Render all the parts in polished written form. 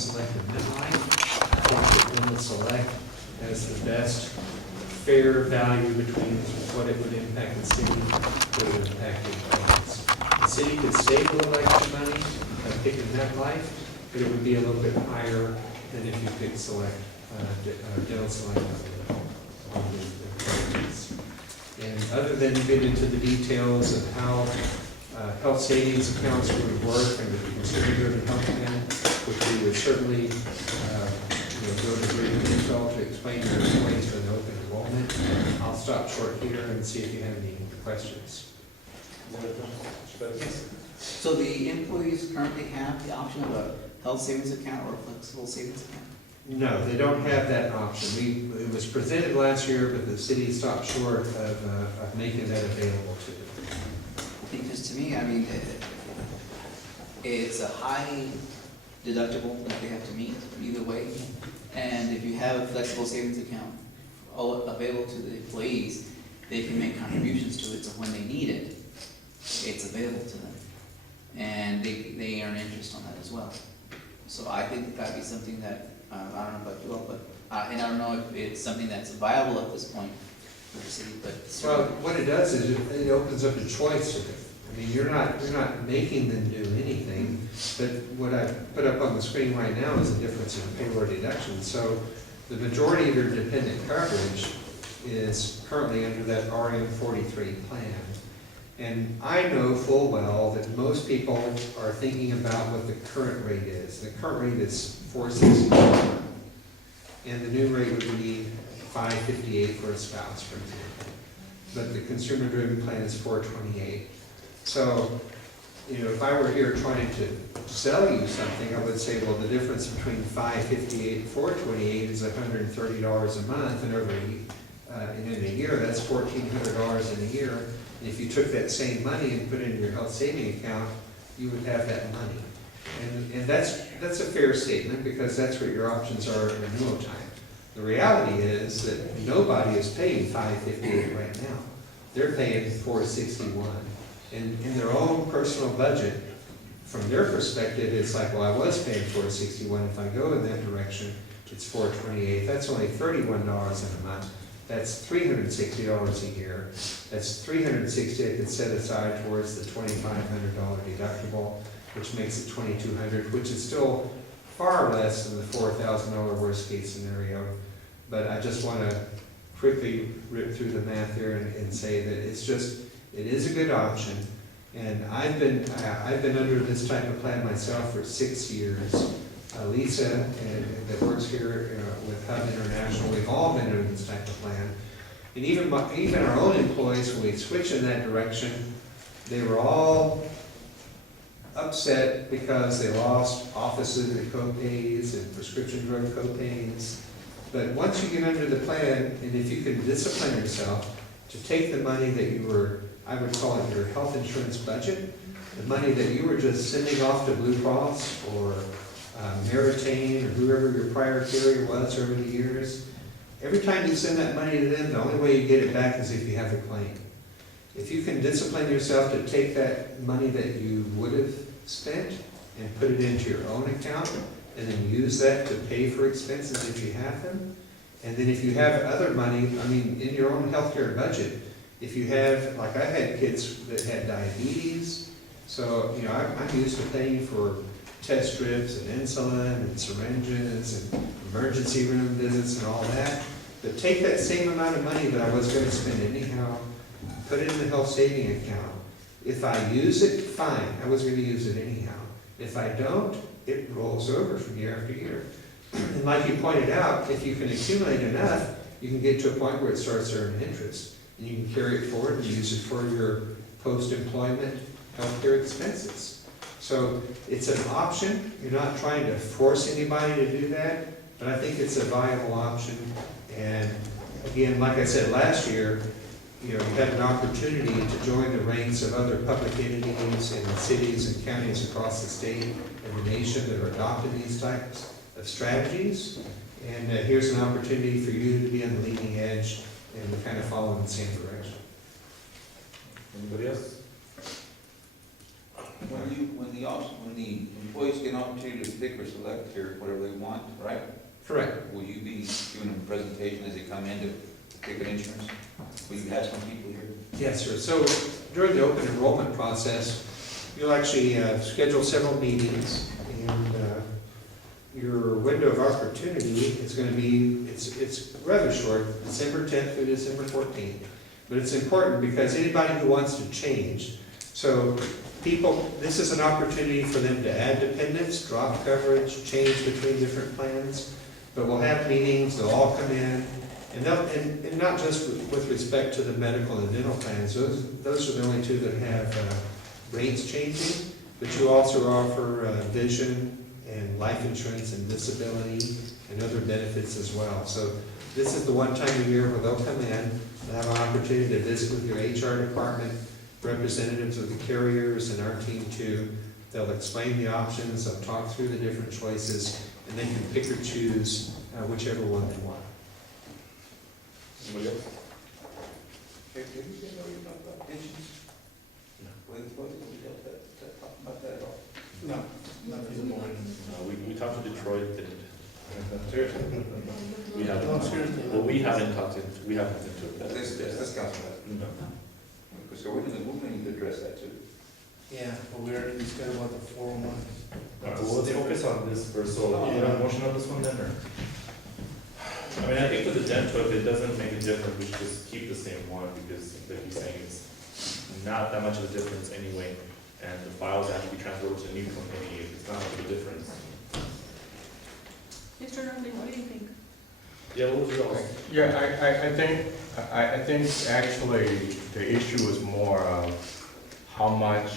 selected MetLife. I think that one will select as the best fair value between what it would impact the city, what it would impact the employees. The city could save a little extra money by picking MetLife, but it would be a little bit higher than if you could select dental select on the employees. And other than get into the details of how health savings accounts would work and the consumer-driven health plan, which we would certainly go to great detail to explain your employees for the open enrollment. I'll stop short here and see if you have any questions. Yes. So the employees currently have the option of a health savings account or a flexible savings account? No, they don't have that option. It was presented last year, but the city stopped short of making that available to them. Because to me, I mean, it's a high deductible that they have to meet either way. And if you have a flexible savings account available to the employees, they can make contributions to it, so when they need it, it's available to them. And they earn interest on that as well. So I think that'd be something that, I don't know about you all, but, and I don't know if it's something that's viable at this point for the city, but. Well, what it does is it opens up a choice to them. I mean, you're not making them do anything, but what I put up on the screen right now is the difference in payroll deduction. So the majority of your dependent coverage is currently under that RCM 43 plan. And I know full well that most people are thinking about what the current rate is. The current rate is $4.61, and the new rate would be $5.58 for a spouse, for example. But the consumer-driven plan is $4.28. So, if I were here trying to sell you something, I would say, well, the difference between $5.58 and $4.28 is $130 a month, and in a year, that's $1,400 in a year. And if you took that same money and put it in your health saving account, you would have that money. And that's a fair statement, because that's what your options are at renewal time. The reality is that nobody is paying $5.58 right now. They're paying $4.61. And in their own personal budget, from their perspective, it's like, well, I was paying $4.61. If I go in that direction, it's $4.28. That's only $31 in a month. That's $360 a year. That's $360 I could set aside towards the $2,500 deductible, which makes it $2,200, which is still far less than the $4,000 worst case scenario. But I just want to quickly rip through the math here and say that it is a good option. And I've been under this type of plan myself for 6 years. Lisa, that works here with Hub International, we've all been under this type of plan. And even our own employees, when we switched in that direction, they were all upset because they lost offices and co-pays and prescription drug co-pays. But once you get under the plan, and if you can discipline yourself to take the money that you were, I would call it your health insurance budget, the money that you were just sending off to Blue Cross or Meritain or whoever your prior carrier was over the years, every time you send that money to them, the only way you get it back is if you have a claim. If you can discipline yourself to take that money that you would have spent and put it into your own account, and then use that to pay for expenses if you have them, and then if you have other money, I mean, in your own healthcare budget, if you have, like I had kids that had diabetes, so I'm used to paying for test strips and insulin and syringes and emergency room visits and all that. But take that same amount of money that I was going to spend anyhow, put it in the health saving account. If I use it, fine, I was going to use it anyhow. If I don't, it rolls over from year after year. And like you pointed out, if you can accumulate enough, you can get to a point where it starts to earn interest. And you can carry it forward and use it for your post-employment healthcare expenses. So it's an option. You're not trying to force anybody to do that, but I think it's a viable option. And again, like I said last year, we had an opportunity to join the ranks of other public entities and cities and counties across the state and the nation that are adopting these types of strategies. And here's an opportunity for you to be on the leading edge and kind of follow in the same direction. Anybody else? When the employees get an opportunity to pick or select here, whatever they want, right? Correct. Will you be giving them a presentation as they come in to pick an insurance? Will you have some people here? Yes, sir. So during the open enrollment process, you'll actually schedule several meetings, and your window of opportunity is going to be, it's rather short, December 10th through December 14th. But it's important because anybody who wants to change, so people, this is an opportunity for them to add dependents, drop coverage, change between different plans. But we'll have meetings, they'll all come in, and not just with respect to the medical and dental plans, those are the only two that have rates changing, but you also offer vision and life insurance and disability and other benefits as well. So this is the one time a year where they'll come in, they'll have an opportunity to visit with your HR department, representatives of the carriers and our team too. They'll explain the options, they'll talk through the different choices, and they can pick or choose whichever one they want. Anybody else? Okay, did you say you talked about pensions? No. With employees, we talked about that at all? No, not this morning. No, we talked to Detroit, didn't. Seriously? We haven't. No, seriously. Well, we haven't talked to, we haven't been to that. Let's counsel that. No. So we're going to address that too. Yeah, but we already discussed about the 401. Well, let's focus on this first, so, Oh, you have a motion on this one then, or? I mean, I think for the dental, if it doesn't make a difference, we should just keep the same one, because like you're saying, it's not that much of a difference anyway, and the files have to be transferred to a new company, it's not much of a difference. Mr. Dudley, what do you think? Yeah, what was your? Yeah, I think actually the issue is more of how much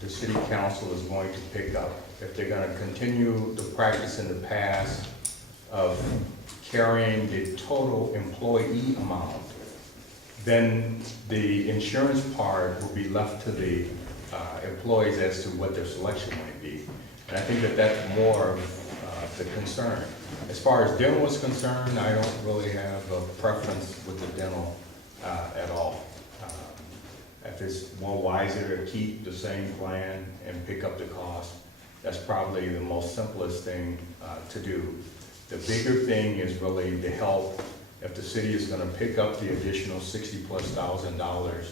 the city council is going to pick up. If they're gonna continue the practice in the past of carrying the total employee amount, then the insurance part will be left to the employees as to what their selection might be. And I think that that's more of the concern. As far as dental is concerned, I don't really have a preference with the dental at all. If it's more wiser to keep the same plan and pick up the cost, that's probably the most simplest thing to do. The bigger thing is really the help. If the city is gonna pick up the additional $60,000+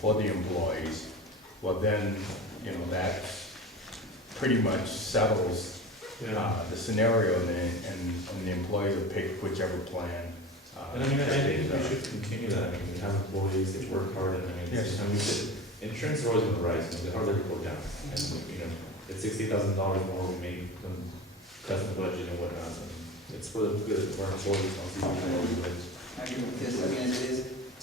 for the employees, well then, you know, that pretty much settles the scenario, and the employees will pick whichever plan. And I mean, I think we should continue that, I mean, we have employees, they work hard, and I mean, Yes. we should, insurance is always gonna rise, and the harder to go down. And, you know, it's $60,000 more, we may cut the budget and whatnot, and it's for the good of our employees, I'll see what we would. I agree with this, I mean, it is,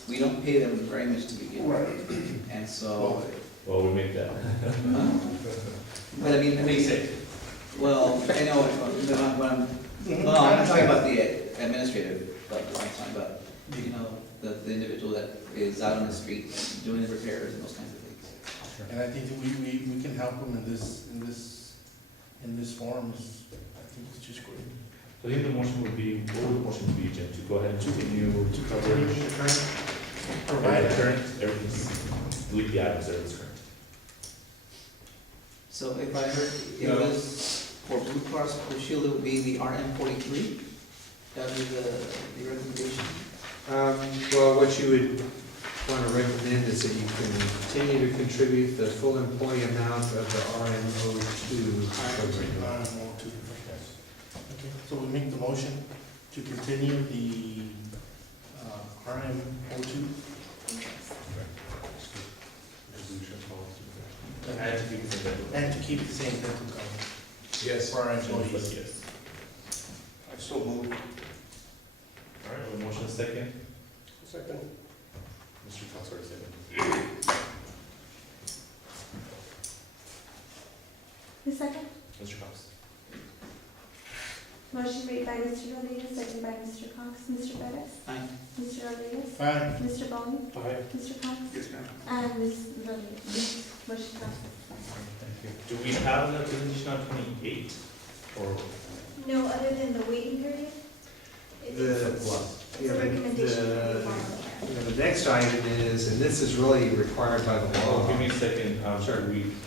we don't pay them very much to begin with, and so, Well, we make that. but I mean, well, I know, when I'm, no, I'm not talking about the administrative, but I'm talking about, you know, the individual that is out on the street doing the repairs and those kinds of things. And I think that we can help them in this form, I think it's just great. So I think the motion would be, what would the motion be, Jim, to go ahead and continue to cover Provide current, everything's, delete the items that is current. So if I heard, it was for Blue Cross Blue Shield, it would be the RM 43? That would be the recommendation? Well, what you would want to recommend is that you continue to contribute the full employee amount of the RMO2 program. Okay, so we make the motion to continue the RM 02. And to keep it simple. And to keep the same dental coverage Yes. for our employees. Yes. I so moved. All right, we have a motion second. Second. Mr. Cox, already second. The second? Mr. Cox. Motion made by Mr. Rodriguez, second by Mr. Cox. Mr. Perez? Aye. Mr. Rodriguez? Aye. Mr. Bowman? Aye. Mr. Cox? Yes, ma'am. And Ms. Rodriguez? Motion passes. Do we have an presentation on 28, or? No, other than the waiting period? The- It's Yeah, a but recommendation. the- from the The next item is, and this is really required by the Oh, law. give me a second, Sure.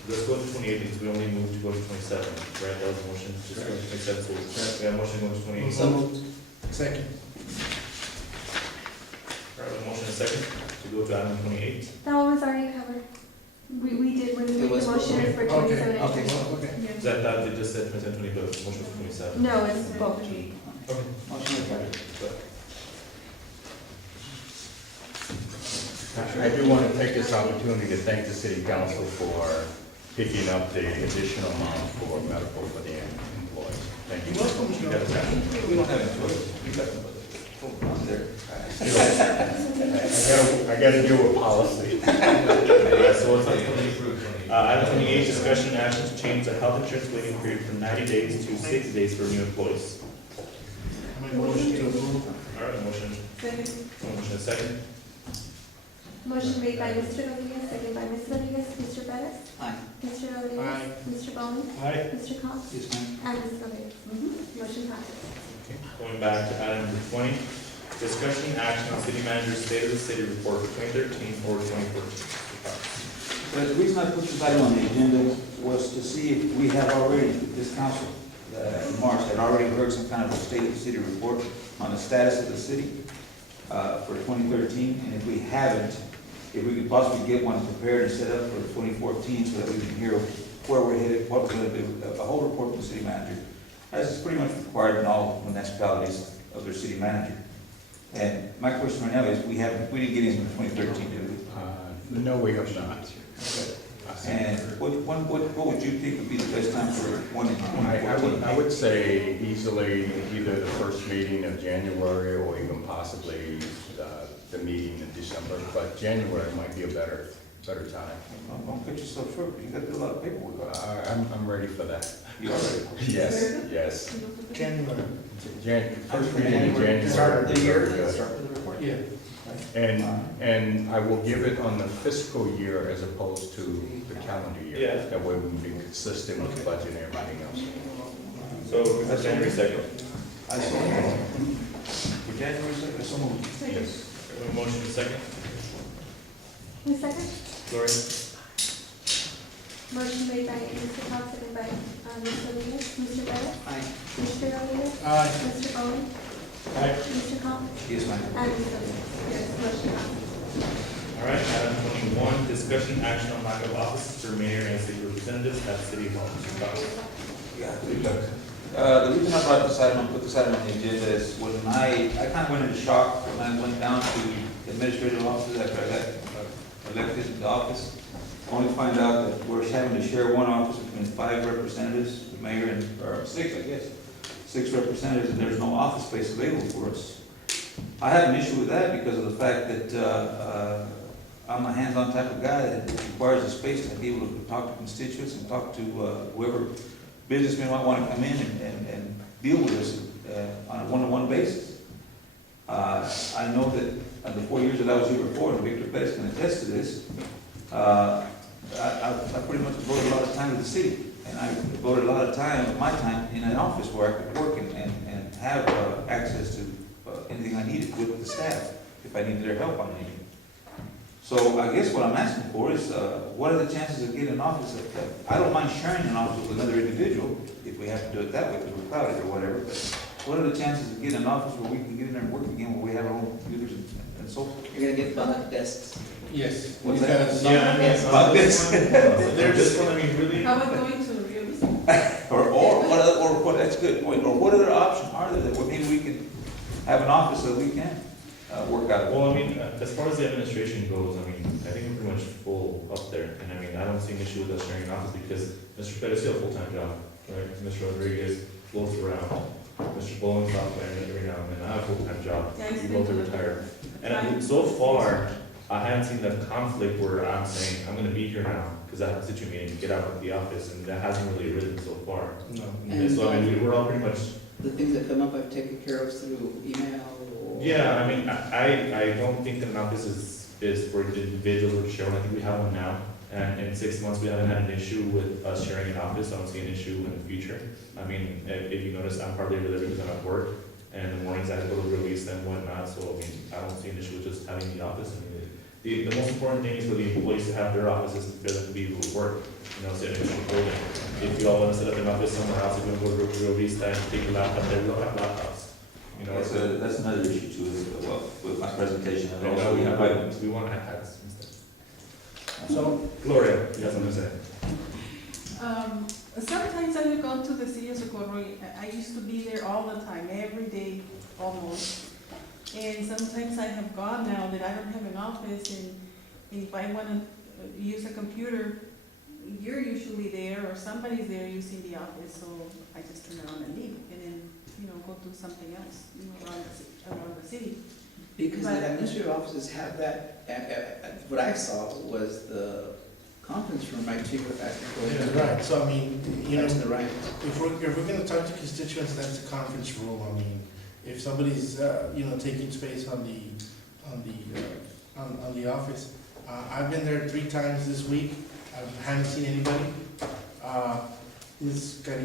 let's go to 28, because we only moved to go to 27, right? That was the motion, just go to 27, so we have a motion to go to 28. So moved. Second. All right, a motion and a second to go to item 28. That one was already covered. We did, when we It made was- the motion for okay, 27 and okay. 28. Okay. Is that, they just said 27, 20, but the motion was 27. No, it's both. Okay. Motion is carried. I do want to take this opportunity to thank the city council for picking up the additional amount for medical for the employees. Thank you. You're welcome, Mr. You got that. We don't have a choice. We got them, on there. I gotta deal with policy. Yeah, so what's on item 28, discussion and action to change the health insurance waiting period from 90 days to 60 days for new employees. I make a motion to approve. All right, a motion, motion and second. Motion made by Mr. Rodriguez, second by Ms. Rodriguez. Mr. Pettis? Aye. Mr. Rodriguez? Aye. Mr. Bowman? Aye. Mr. Cox? Yes, ma'am. And Ms. Rodriguez. Motion passes. Going back to item number 20, discussion and action on city manager's state of the city report for 2013 or 2014. But the reason I put this item on the agenda was to see if we have already, this council, in March, had already heard some kind of a state of the city report on the status of the city for 2013, and if we haven't, if we could possibly get one prepared and set up for 2014 so that we can hear where we're headed, what we're going to do, a whole report from the city manager, as is pretty much required in all municipalities of their city manager. And my question right now is, we didn't get anything for 2013, did we? No, we have not. And what would you think would be the best time for one in I 2014? would say easily either the first meeting of January or even possibly the meeting in December, but January might be a better time. Don't cut yourself short, you got to do a lot of paperwork. I'm ready for that. You all ready? Yes. January. First meeting in January. Start of the year, Very good. start with the report. Yeah. And I will give it on the fiscal year as opposed to the calendar year. Yeah. That way we can be consistent with the budget and everything else. So, that's January 2nd. I saw it. For January second, so moved. Yes. We have a motion and second. Who's second? Gloria? Motion made by Mr. Cox, second by Ms. Rodriguez. Mr. Pettis? Aye. Mr. Rodriguez? Aye. Mr. Bowman? Aye. Mr. Cox? Yes, ma'am. And Ms. Rodriguez. Yes, motion passes. All right, item 21, discussion action on lack of offices for mayor and city representatives at city hall. Mr. Cox. Yeah, the reason I brought this item, put this item on the agenda is when I kind of went into shock when I went down to administrative offices after I got elected to the office. Only find out that we're having to share one office between 5 representatives, the mayor and, or 6, I guess, 6 representatives, and there's no office space available for us. I have an issue with that because of the fact that I'm a hands-on type of guy that requires a space to be able to talk to constituents and talk to whoever businessmen might want to come in and deal with us on a one-to-one basis. I know that the 4 years that I was here before, and Victor Pettis can attest to this, I pretty much devoted a lot of time to the city, and I devoted a lot of time of my time in an office where I could work and have access to anything I needed with the staff, if I needed their help on anything. So I guess what I'm asking for is, what are the chances of getting an office I don't mind sharing an office with another individual, if we have to do it that way, because we're crowded or whatever, but what are the chances of getting an office where we can get in there and work again, where we have our own computers and so forth? You're gonna get bunk desks. Yes. What's We've that? got some- Yeah, I mean, About this. this one, I mean, really, How about going to the reviews? Or what, that's a good point, or what other options are there that maybe we can have an office that we can work out of? well, I mean, as far as the administration goes, I mean, I think we're pretty much full up there, and I mean, I don't see an issue with us sharing an office, because Mr. Pettis, you have a full-time job, right? Mr. Rodriguez floats around, Mr. Bowen's out there every now and then, I have a full-time job, Yeah, we both are retired. And I mean, so far, I haven't seen the conflict where I'm saying, I'm gonna be here now, because I have a situation meeting, get out of the office, and that hasn't really arisen so far. No. And so, I mean, we're all pretty much, The things that come up, I've taken care of through email or. yeah, I mean, I don't think an office is for individuals to share one. I think we have one now, and in 6 months, we haven't had an issue with us sharing an office, so I don't see an issue in the future. I mean, if you notice, I'm hardly ever there because I'm at work, and the mornings I have to go to release and whatnot, so I mean, I don't see an issue with just having the office. I mean, the most important thing is for the employees to have their offices for them to be able to work, sit in a building. If you all wanna set up an office somewhere else, if you wanna go to release time, take a laptop, there we all have laptops. That's another issue too, with my presentation. And now we have items, we want iPads instead. So, Gloria, you have something to say? Sometimes I would go to the city of Socorro. I used to be there all the time, every day almost. And sometimes I have gone now that I don't have an office, and if I want to use a computer, you're usually there or somebody's there using the office, so I just turn around and leave and then, go do something else, around the city. Because the administrative offices have that, what I saw was the conference room right to your back. yeah, right, so I mean, To the right. if we're gonna talk to constituents, that's the conference room. I mean, if somebody's, taking space on the office, I've been there 3 times this week. I haven't seen anybody. This guy,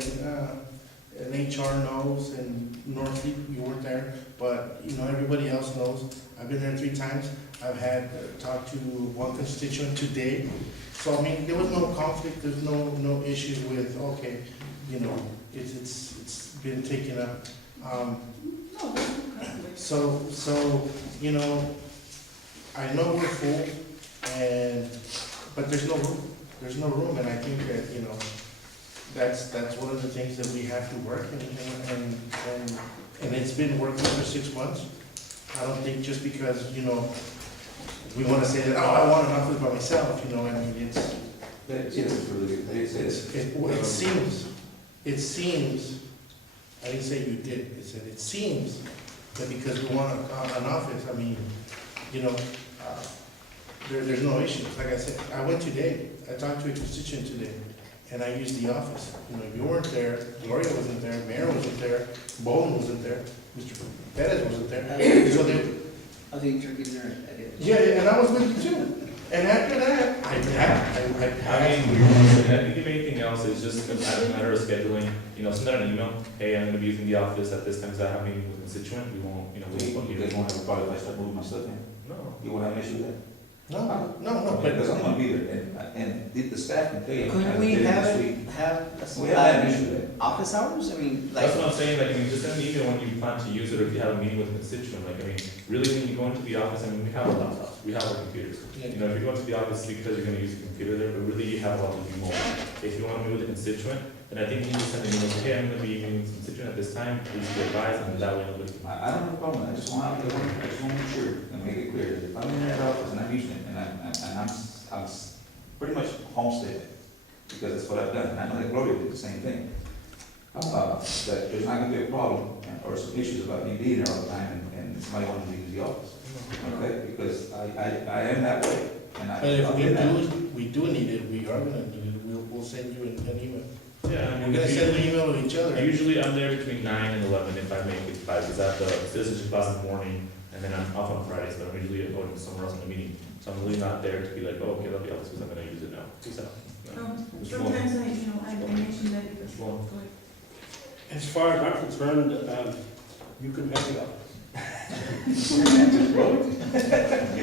an HR knows, and Northleaf, you weren't there, but, everybody else knows. I've been there 3 times. I've had, talked to one constituent today. So, I mean, there was no conflict, there's no issues with, okay, it's been taken up. No, there's no conflict. So, I know we're full, but there's no room. There's no room, and I think that, that's one of the things that we have to work, and it's been working for 6 months. I don't think just because, we wanna say that, I want an office by myself, I mean, it seems, I didn't say you did, it said it seems that because we want an office, I mean, there's no issues. Like I said, I went today, I talked to a constituent today, and I used the office. You weren't there, Gloria wasn't there, Mayor wasn't there, Bowen wasn't there, Mr. Perez wasn't there. So they, I think you're getting there. yeah, and I was with you too. And after that, I passed. I think if anything else, it's just a matter of scheduling, send out an email, hey, I'm gonna be using the office at this time, because I have a meeting with a constituent, we won't, You guys won't have a problem if I start moving my stuff in? No. You won't have an issue with that? No, Because I'm but, gonna be there, and the staff can pay. Couldn't we have We have an issue with that. office hours? I mean, like. That's what I'm saying, just send an email when you plan to use it, or if you have a meeting with a constituent, really, when you go into the office, we have our laptops, we have our computers. If you go into the office because you're gonna use a computer there, but really you have a lot to do more. If you wanna meet with a constituent, then I think you need to send an email, say, hey, I'm gonna be meeting with a constituent at this time, please be advised, and that way nobody. I don't have a problem, I just want to make sure and make it clear that if I'm in that office and I'm using it, and I'm pretty much homestead, because that's what I've done, and I know that Gloria did the same thing. That there's not gonna be a problem, or some issues about me being there all the time, and somebody wanting to use the office. Okay, because I am that way, and I. but if I've been that way. we do need it, we are gonna need it, we'll send you an email. Yeah, We're gonna send an email to each other. Usually I'm there between 9 and 11 if I make it 5, because I have the citizenship class in the morning, and then I'm off on Fridays, but I'm usually going somewhere else in the meeting. So I'm really not there to be like, oh, okay, let the office, because I'm gonna use it now. Peace out. No. Sometimes I mentioned that it's Well, good. As far as I'm concerned, you can have the office.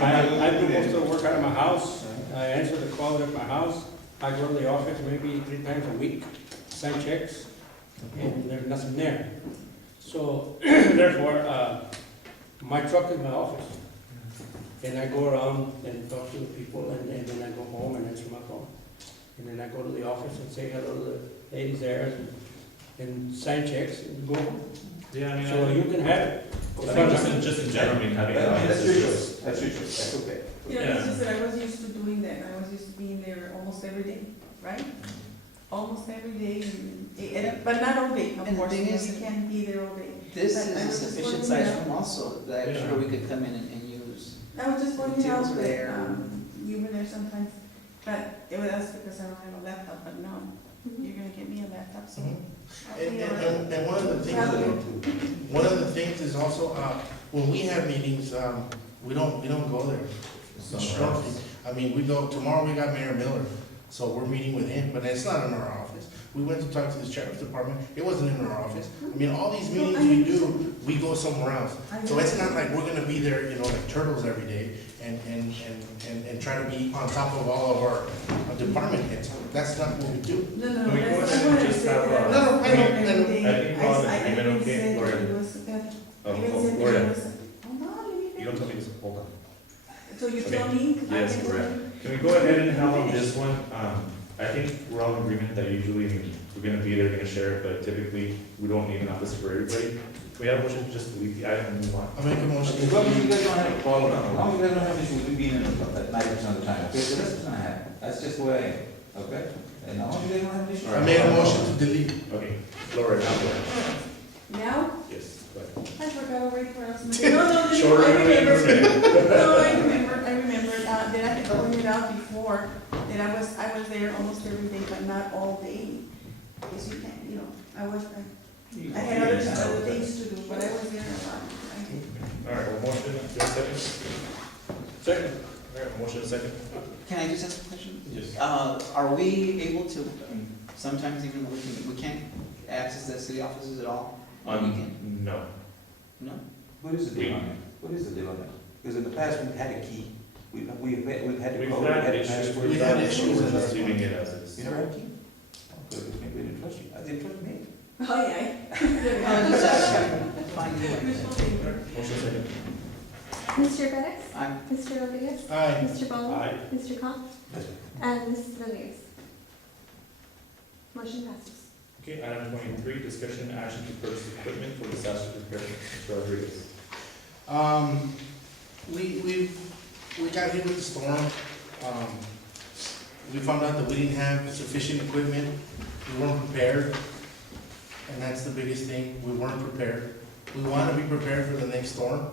I do most of the work out of my house. I answer the calls at my house. I go to the office maybe 3 times a week, sign checks, and there's nothing there. So therefore, my truck is my office. And I go around and talk to the people, and then I go home and answer my phone. And then I go to the office and say hello to the ladies there and sign checks and go home. yeah, So you can have it. I think just in general, having an office That's your is choice, just. that's your choice, that's okay. Yeah, it's just that I was used to doing that. I was used to being there almost every day, right? Almost every day, but not all day, of And the course. thing You is- can't be there all day. This But is I a was just sufficient wondering, size yeah. room also, that I'm sure we could come in and use. I was just pointing out Details that, there. you were there sometimes, but it was because I don't have a laptop, but no, you're gonna get me a laptop, so. Mhm. I'll be all right. And one of the things is also, when we have meetings, we don't go there. Strongly. I mean, tomorrow we got Mayor Miller, so we're meeting with him, but it's not in our office. We went to talk to the sheriff's department, it wasn't in our office. I mean, all these meetings we do, we go somewhere else. So it's not like we're gonna be there, you know, like turtles every day and try to be on top of all of our department heads. That's not what we do. No, Can we go that's ahead not and what I just said. have, that I No, no, was I know, there I know. every day. I think we're on I agreement, even okay, said Gloria? it was that- Oh, even oh, said Gloria, it was- Hold on, let me you don't tell me this, hold on. So you Okay. tell me? I Yes, can- correct. Can we go ahead and have on this one, I think we're all in agreement that usually we're gonna be there, we're gonna share it, but typically, we don't need an office for everybody. Can we have a motion to just delete the item and move on? I make a motion. As long as you guys don't have a problem, as long as you guys don't have issue with me being in at 90% of the time, okay, so that's what's gonna happen. That's just the way I am, okay? And as long as you guys don't have an issue. I made a motion to delete. Okay, Laura, now Laura. Now? Yes, go ahead. I forgot already what I was saying. No, no, Shorter I than what you remember. said. No, I remember, that I had pointed out before, that I was there almost every day, but not all day. Because you can't, you know, I had other things to do, but I was there a lot. All right, well, motion, do you have a second? Second. All right, motion and second. Can I just ask a question? Yes. Are we able to, sometimes even we can't access the city offices at all? On the weekend? No. No? What is the deal on that? What is the deal on that? Because in the past, we've had a key. We've had to We've call, had to issues password. We had issues We're in just this leaving one. it as is. You never had a key? Okay, maybe they didn't trust you. I didn't trust me. Oh, yeah. Fine, do it. Motion second. Mr. Pettit? Aye. Mr. Rodriguez? Aye. Mr. Bowman? Aye. Mr. Khan? And Mrs. Rodriguez? Motion passes. Okay, item 23, discussion and action to purchase equipment for disaster preparedness. Mr. Rodriguez. We got hit with the storm. We found out that we didn't have sufficient equipment. We weren't prepared. And that's the biggest thing, we weren't prepared. We want to be prepared for the next storm,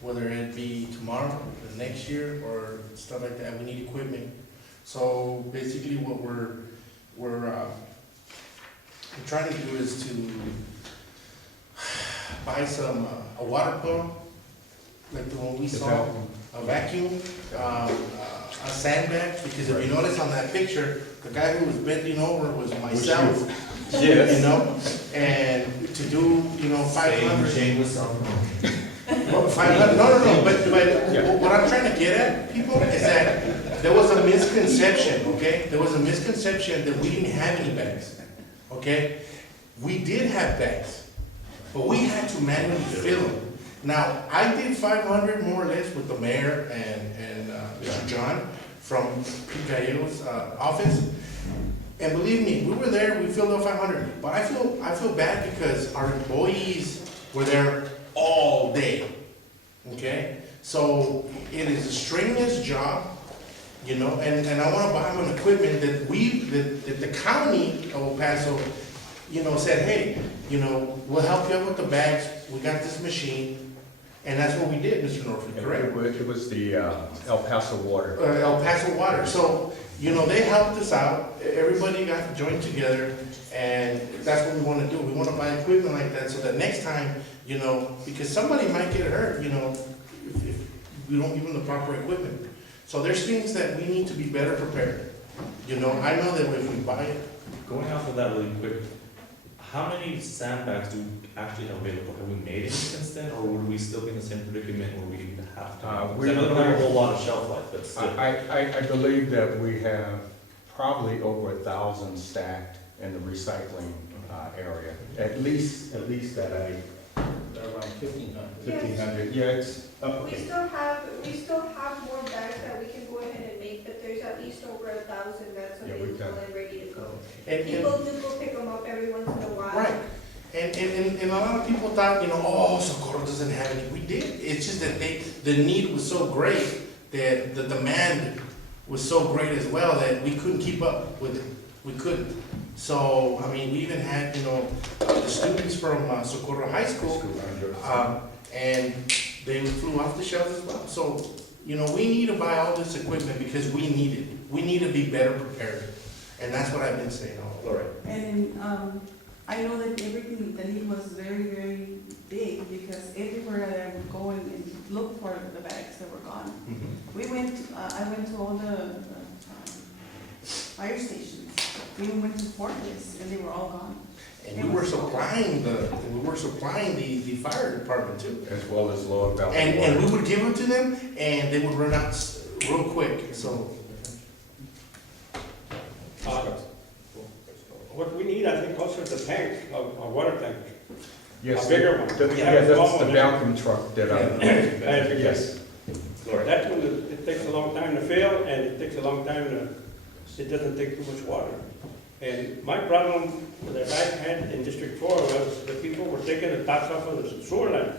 whether it be tomorrow, the next year, or stuff like that. We need equipment. So basically what we're trying to do is to buy a water pump, like the one we saw, a vacuum, a sandbag, because if you notice on that picture, the guy who was bending over was myself. Yes. You know, and to do, 500. Shameless Well, 500, no, but what I'm trying to get at, people, is that there was a misconception, okay? There was a misconception that we didn't have any bags, okay? We did have bags, but we had to manually fill them. Now, I did 500 more or less with the mayor and Mr. John from Pete Gallego's office. And believe me, we were there, we filled up 500, but I feel bad because our employees were there all day, okay? So it is a strenuous job, and I wanna buy them equipment that the county of El Paso, said, hey, we'll help you out with the bags, we got this machine, and that's what we did, Mr. Norfolk, correct? It was the El Paso Water. El Paso Water. So, they helped us out. Everybody got joined together, and that's what we want to do. We want to buy equipment like that so that next time, because somebody might get hurt, if we don't give them the proper equipment. So there's things that we need to be better prepared. I know that if we buy it, Going off of that really quick, how many sandbags do we actually have available? Have we made any since then, or would we still be in the same predicament where we have to? 'Cause I know they don't have a whole lot of shelf life, but still. I believe that we have probably over 1,000 stacked in the recycling area. At least that around 1,500. Yeah, it's up. We still have more bags that we can go ahead and make, but there's at least over 1,000 that's Yeah, we've available done. and ready to go. and, People do go pick them up every once in a while. right. And a lot of people thought, Socorro doesn't have any. We did. It's just that the need was so great that the demand was so great as well that we couldn't keep up with it. We couldn't. So, we even had, the students from Socorro High School, and they flew off the shelves as well. So, we need to buy all this equipment because we need it. We need to be better prepared. And that's what I've been saying all along. All right. And I know that everything, the need was very, very big, because everywhere that I would go and look for the bags that were gone. I went to all the fire stations. We even went to cordless, and they were all gone. And we were supplying the fire department too. As well as lower value And we water. would give them to them, and they would run out real quick, so. What we need, I think, also is a tank, a water tank. Yes, A bigger one. Yeah, that's the vacuum truck that yes. Gloria. That one, it takes a long time to fill, and it takes a long time to, it doesn't take too much water. And my problem that I had in District 4 was the people were taking the tops off of the sewer line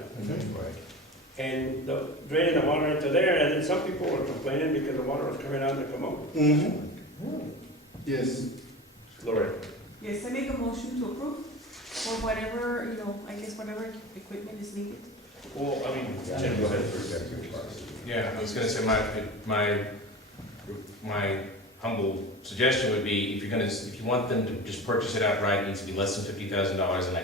and draining the water into there, and then some people were complaining because the water was coming out of the commode. Mm-hmm. Yes. Gloria. Yes, I make a motion to approve for whatever, I guess whatever equipment is needed. Well, I mean, Jim, go ahead first. Yeah, I was gonna say, my humble suggestion would be, if you want them to just purchase it outright, it needs to be less than $50,000 and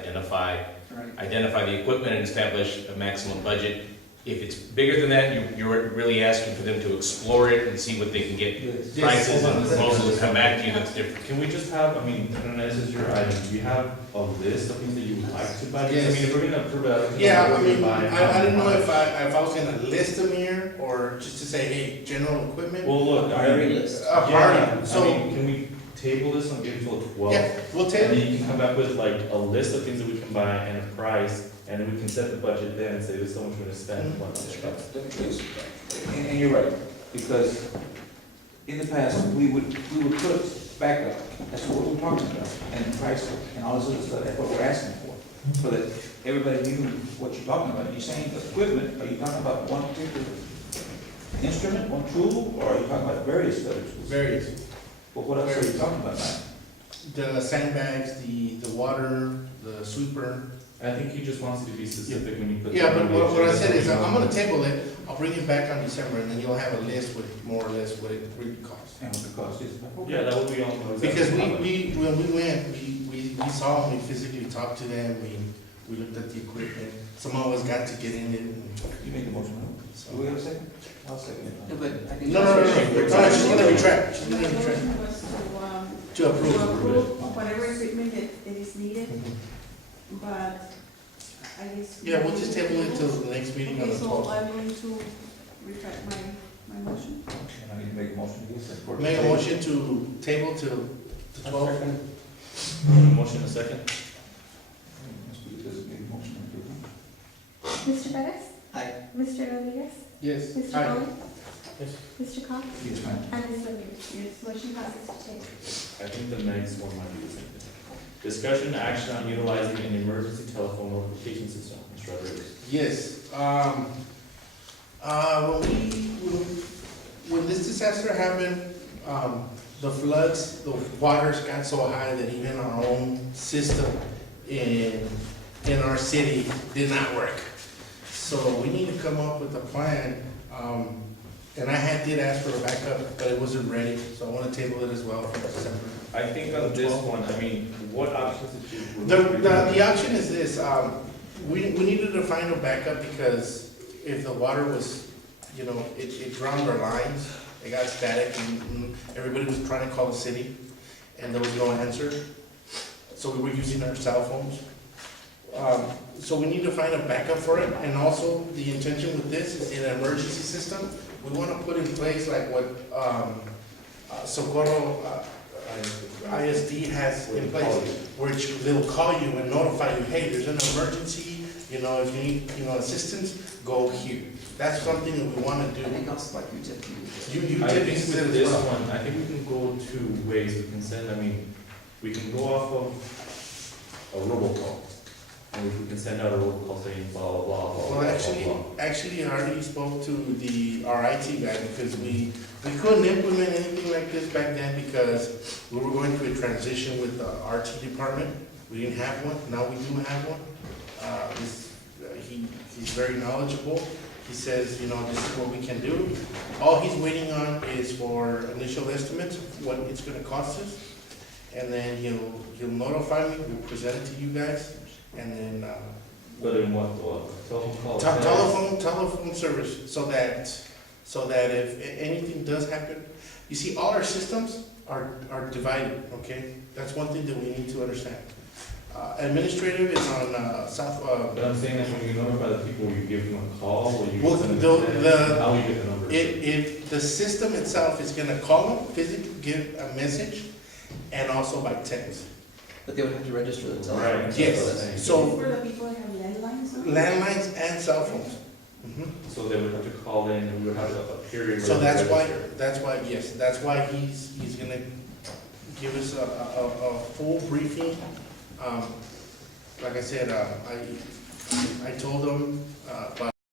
identify the equipment and establish a maximum budget. If it's bigger than that, you're really asking for them to explore it and see what they can get prices and proposals and come back to you, that's different. Can we just have, I mean, I don't know, this is your item, do you have a list of things that you would like to buy? Because, I mean, if we're gonna approve it. Yeah, I mean, I didn't know if I was gonna list them here, or just to say, hey, general equipment. Well, look, I Priority mean, list. A yeah, party, I so, mean, can we table this and give it till 12? yeah, we'll And table. then you can come back with like a list of things that we can buy and a price, and then we can set the budget then and say, this is how much we're gonna spend. Mhm. And you're right, because in the past, we would put backup, that's what we're talking about, and price, and all this other stuff, that's what we're asking for. So that everybody knew what you're talking about. You're saying equipment, are you talking about one particular instrument, one tool, or are you talking about various other tools? Various. But what else are you talking about now? The sandbags, the water, the sweeper. I think he just wants you to be specific when you put. Yeah, them but on the what I agenda. said is, I'm gonna table it, I'll bring it back on December, and then you'll have a list with more or less what it really costs. And what the cost is? Yeah, that would be all. Because when we went, we saw them, we physically talked to them, we looked at the equipment, some of us got to get in it, and You made the motion, huh? so. Do we have a second? I'll second No, it. but I think. No, she's gonna retract, she's My gonna retract, motion was to to approve. approve whatever equipment that is needed, but I guess. Yeah, we'll just table it till the next meeting on Okay, the so 12th. I'm going to retract my motion. And I need to make a motion, yes, for. Make a motion to table till the 12th. Motion a second? Must be because it made a motion. Mr. Perez? Aye. Mr. Rodriguez? Yes. Mr. Aye. Rowley? Yes. Mr. Cox? Yes, ma'am. And Ms. Rodriguez? Yes. Motion passes to table. I think the next one might be the same thing. Discussion action on utilizing an emergency telephone notification system, Mr. Rodriguez. Yes, when this disaster happened, the floods, the waters got so high that even our own system in our city did not work. So we need to come up with a plan, and I did ask for a backup, but it wasn't ready, so I wanna table it as well for December. I think on this one, I mean, what options did you? The option is this, we needed to find a backup because if the water was, it drowned our lines, it got static, and everybody was trying to call the city, and there was no answer. So we were using our cell phones. So we need to find a backup for it, and also the intention with this is in an emergency system, we wanna put in place like what, Socorro, ISD has in place, which they'll call you and notify you, hey, there's an emergency, if you need, assistance, go here. That's something that we wanna do. I think also like utility. You I did think this with as this well. one, I think we can go two ways, we can send, we can go off of a robocall. And we can send out a robocall saying blah, blah, blah, blah, blah, Well, blah, blah. actually, I already spoke to our IT guy because we couldn't implement anything like this back then because we were going through a transition with the RT department. We didn't have one, now we do have one. He's very knowledgeable. He says, this is what we can do. All he's waiting on is for initial estimates of what it's gonna cost us. And then he'll notify me, we'll present it to you guys, and then, But in what, telephone call? telephone service, so so that if anything does happen, you see, all our systems are divided, okay? That's one thing that we need to understand. Administrative is on, south, But I'm saying that when you notify the people, you give them a call, or you Well, send them a the- text, how you get the number? if the system itself is gonna call them, physically give a message, and also by text. But they would have to register themselves. Right. that's Yes. what I'm saying. So- For the people that have landlines on? Landlines and cell phones. Mhm. So they would have to call in, and we would have a period. So where they that's why, register. yes, that's why he's gonna give us a full briefing. Like I said, I told him, about